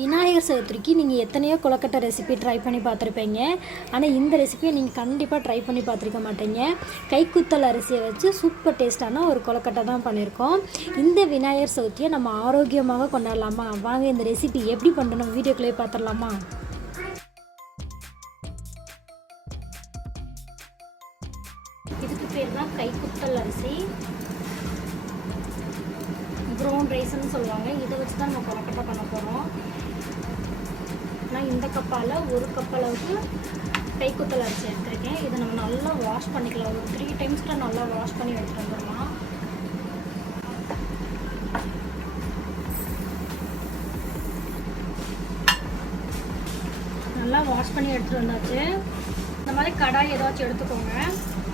விநாயகர் சதுர்த்திக்கு நீங்கள் எத்தனையோ கொழுக்கட்டை ரெசிபி ட்ரை பண்ணி பார்த்துருப்பீங்க. ஆனால் இந்த ரெசிபியை நீங்கள் கண்டிப்பாக ட்ரை பண்ணி பார்த்துருக்க மாட்டீங்க. கைக்குத்தல் அரிசியை வச்சு சூப்பர் டேஸ்ட்டான ஒரு கொழுக்கட்டை தான் பண்ணியிருக்கோம். இந்த விநாயகர் சதுர்த்தியை நம்ம ஆரோக்கியமாக கொண்டாடலாமா? வாங்க இந்த ரெசிபி எப்படி பண்ணணும் வீடியோக்குள்ளேயே பார்த்துடலாமா? இதுக்கு பேர் தான் கைக்குத்தல் அரிசி, ப்ரௌன் ரைஸ்ன்னு சொல்லுவாங்க. இதை வச்சு தான் நம்ம கொழுக்கட்டை பண்ண போகிறோம். நான் இந்த கப்பால் 1 கப் அளவுக்கு கைக்குத்தல் அரிசி எடுத்துருக்கேன். இதை நம்ம நல்லா வாஷ் பண்ணிக்கலாம். ஒரு 3 டைம்ஸ்ல நல்லா வாஷ் பண்ணி எடுத்துகிட்டு வந்துடலாம். நல்லா வாஷ் பண்ணி எடுத்துகிட்டு வந்தாச்சு. இந்த மாதிரி கடாய் ஏதாச்சும் எடுத்துக்கோங்க.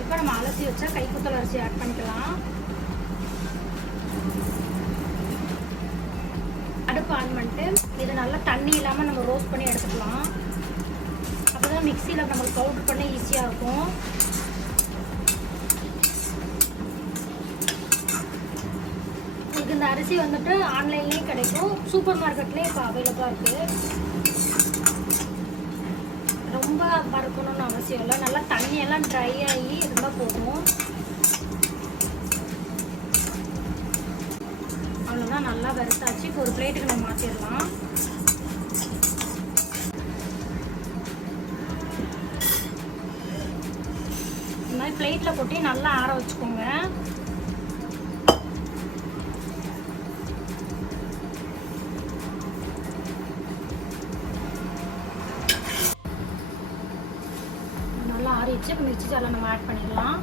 இப்போ நம்ம அலசி வச்சா கைக்குத்தல் அரிசி ஆட் பண்ணிக்கலாம். அடுப்பு ஆன் பண்ணிட்டு இதை நல்லா தண்ணி இல்லாமல் நம்ம ரோஸ்ட் பண்ணி எடுத்துக்கலாம். அப்போ தான் மிக்சியில் நம்மளுக்கு பவுடர் பண்ண ஈஸியாக இருக்கும். உங்களுக்கு இந்த அரிசி வந்துட்டு ஆன்லைன்லேயும் கிடைக்கும், சூப்பர் மார்க்கெட்லேயும் இப்போ அவைலபிளாக இருக்குது. ரொம்ப வறுக்கணும்னு அவசியம் இல்லை. நல்லா தண்ணியெல்லாம் ட்ரை ஆகி இருந்தால் போதும். அவ்வளோதான், நல்லா வறுத்தாச்சு. இப்போ ஒரு பிளேட்டுக்கு நம்ம மாற்றிடலாம். இந்த மாதிரி பிளேட்டில் போட்டு நல்லா ஆற வச்சுக்கோங்க. நல்லா ஆறிடுச்சு. இப்போ மிக்ஸி ஜாரில் நம்ம ஆட் பண்ணிடலாம்.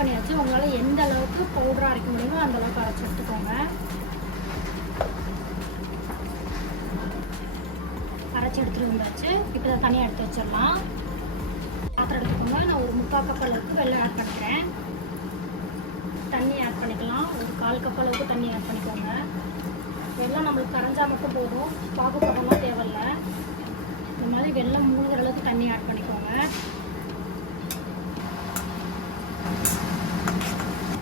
பண்ணியாச்சு. உங்களால் எந்த அளவுக்கு பவுடர் அரைக்க முடியுமோ அந்த அளவுக்கு அரைச்சி எடுத்துக்கோங்க. அரைச்சி எடுத்துட்டு வந்தாச்சு. இப்போ இதை தனியாக எடுத்து வச்சிடலாம். பாத்திரம் எடுத்துக்கோங்க. நான் ஒரு 3/4 கப் அளவுக்கு வெல்லம் ஆட் பண்ணிக்கிறேன். தண்ணி ஆட் பண்ணிக்கலாம். ஒரு 1/4 கப் அளவுக்கு தண்ணி ஆட் பண்ணிக்கோங்க. வெல்லம் நம்மளுக்கு கரைஞ்சா மட்டும் போதும், பாகுபதம்லாம் தேவையில்லை. இந்த மாதிரி வெல்லம் மூழ்கிற அளவுக்கு தண்ணி ஆட் பண்ணிக்கோங்க.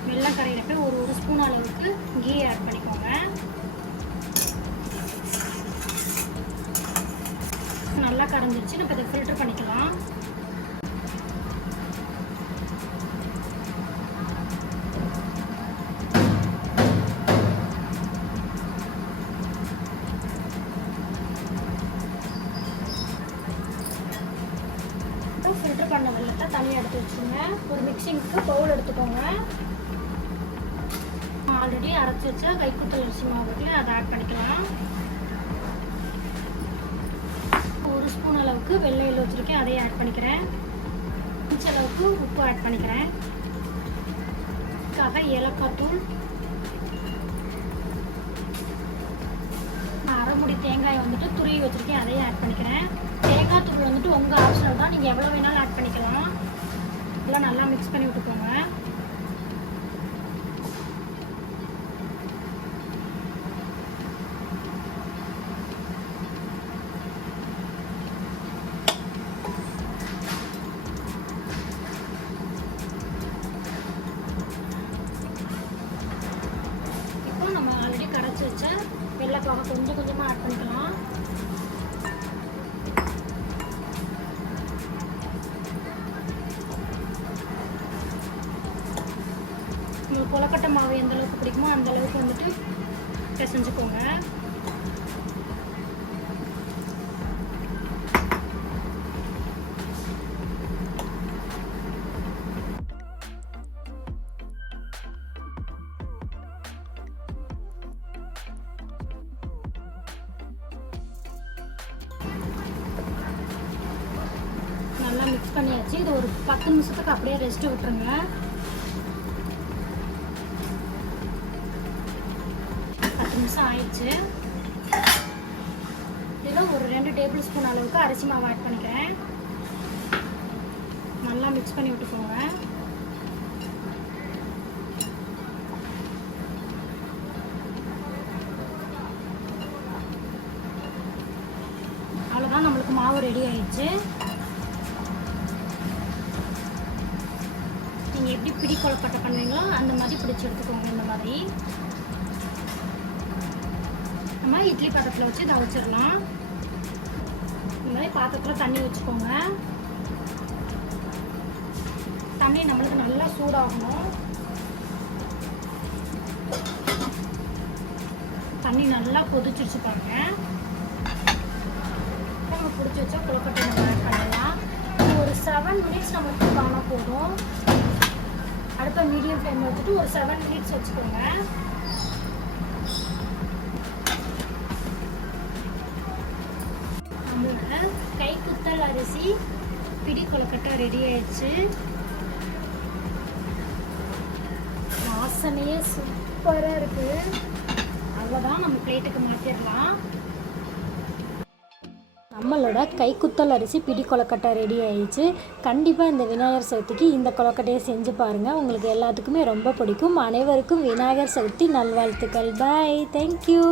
வெல்லம் கரையிறப்ப ஒரு ஸ்பூன் அளவுக்கு கீ ஆட் பண்ணிக்கோங்க. நல்லா கரைஞ்சிருச்சு. நம்ம இதை ஃபில்டர் பண்ணிக்கலாம். ஃபில்டர் பண்ண வெல்லத்தை தனியாக எடுத்து வச்சுருங்க. ஒரு மிக்சிங்க்கு பவுல் எடுத்துக்கோங்க. ஆல்ரெடி அரைச்சி வச்ச கைக்குத்தல் அரிசி மாவு அதை ஆட் பண்ணிக்கலாம். 1 ஸ்பூன் அளவுக்கு வெள்ளை எள்ளு வச்சுருக்கேன், அதையும் ஆட் பண்ணிக்கிறேன். கொஞ்ச அளவுக்கு உப்பு ஆட் பண்ணிக்கிறேன். அதுக்காக ஏலக்காய் தூள், அரை முடி தேங்காய் வந்துட்டு துருவி வச்சுருக்கேன், அதையும் ஆட் பண்ணிக்கிறேன். தேங்காய் தூள் வந்துட்டு உங்கள் ஆப்ஷனல் தான், நீங்கள் எவ்வளோ வேணாலும் ஆட் பண்ணிக்கலாம். எல்லாம் நல்லா மிக்ஸ் பண்ணி விட்டுக்கோங்க. நம்ம ஆல்ரெடி கரைச்சி வச்ச வெள்ளைப்பாக கொஞ்சம் கொஞ்சமாக ஆட் பண்ணிக்கலாம். உங்களுக்கு கொழுக்கட்டை மாவு எந்த அளவுக்கு பிடிக்குமோ அந்த அளவுக்கு வந்துட்டு பிசைஞ்சுக்கோங்க. நல்லா மிக்ஸ் பண்ணியாச்சு. இது ஒரு 10 நிமிஷத்துக்கு அப்படியே ரெஸ்ட் விட்டுருங்க. 10 நிமிஷம் ஆயிடுச்சு. இதில் ஒரு 2 டேபிள் ஸ்பூன் அளவுக்கு அரிசி மாவு ஆட் பண்ணிக்கிறேன். நல்லா மிக்ஸ் பண்ணி விட்டுக்கோங்க. அவ்வளோதான், நம்மளுக்கு மாவு ரெடி ஆயிடுச்சு. நீங்கள் எப்படி பிடி கொழுக்கட்டை பண்ணுவீங்களோ அந்த மாதிரி பிடிச்சி எடுத்துக்கோங்க. இந்த மாதிரி நம்ம இட்லி பாத்திரத்தில் வச்சு இதை வச்சிடலாம். இந்த மாதிரி பாத்திரத்தில் தண்ணி வச்சுக்கோங்க. தண்ணி நம்மளுக்கு நல்லா சூடாகணும். தண்ணி நல்லா கொதிச்சிருச்சு பாருங்க. நம்ம பிடிச்சி வச்சா கொழுக்கட்டை நம்ம ஆட் பண்ணலாம். ஒரு 7 மினிட்ஸ் நம்மளுக்கு காண போதும். அடுத்த மீடியம் ஃப்ளேம் வச்சுட்டு ஒரு 7 மினிட்ஸ் வச்சுக்கோங்க. நம்மளோட கைக்குத்தல் அரிசி பிடி கொழுக்கட்டை ரெடி ஆயிடுச்சு. வாசனையே சூப்பராக இருக்குது. அவ்வளோதான், நம்ம பிளேட்டுக்கு மாற்றிடலாம். நம்மளோட கைக்குத்தல் அரிசி பிடி கொழுக்கட்டை ரெடி ஆயிடுச்சு. கண்டிப்பாக இந்த விநாயகர் சதுர்த்திக்கு இந்த கொழுக்கட்டையை செஞ்சு பாருங்கள். உங்களுக்கு எல்லாத்துக்குமே ரொம்ப பிடிக்கும். அனைவருக்கும் விநாயகர் சதுர்த்தி நல்வாழ்த்துக்கள். பாய். தேங்க்யூ.